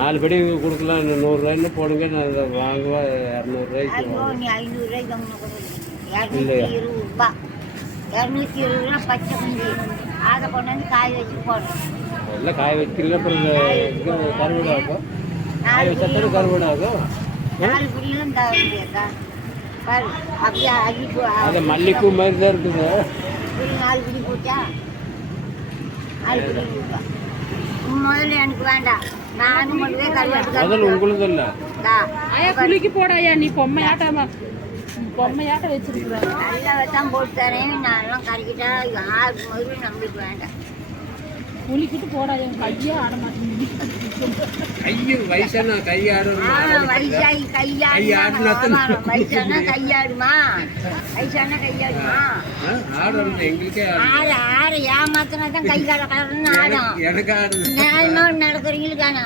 4 படி கொடுக்கலாம், 100 போடுங்க, நான் வாங்குவா 200 ஐயோ நீ 500 இல்லையா 220 பச்சை குஞ்சு அதை கொண்டு வந்து காய வச்சு போடணும். எல்லாம் காய வைக்கல, அப்புறம் கருவடை ஆகும், காய வச்சா கருவடை ஆகும். 4 பிடியும் தவிர்க்கா பாரு அப்படியே அடிப்பு. அது மல்லிப்பூ மாதிரி தான் இருக்குது. 4 பிடி போச்சா 4 பிடி போட்டா முதல்ல எனக்கு வேண்டாம். நான் கொண்டு போய் முதல்ல உங்களுக்கு இல்லை குளிக்கு போடாயா, நீ பொம்மையாட்ட வச்சிருக்கிற. நல்லா தான் போட்டு தரேன். நான்லாம் கறிக்கிட்டா 6 முதல்ல நம்மளுக்கு வேண்டாம். குளிக்கிட்டு போடாயா, கையே ஆட மாட்டேங்குது. வயசான கையாடுமா, வயசாகி கையாடுமா, வயசானா கையாடுமா, வயசானா கையாடுமா. எங்களுக்கே ஆற ஏமாத்தினா தான் கை கால கலர்னு ஆடும். எனக்கு ஆடு நியாயமா நடக்கிறீங்களுக்கானா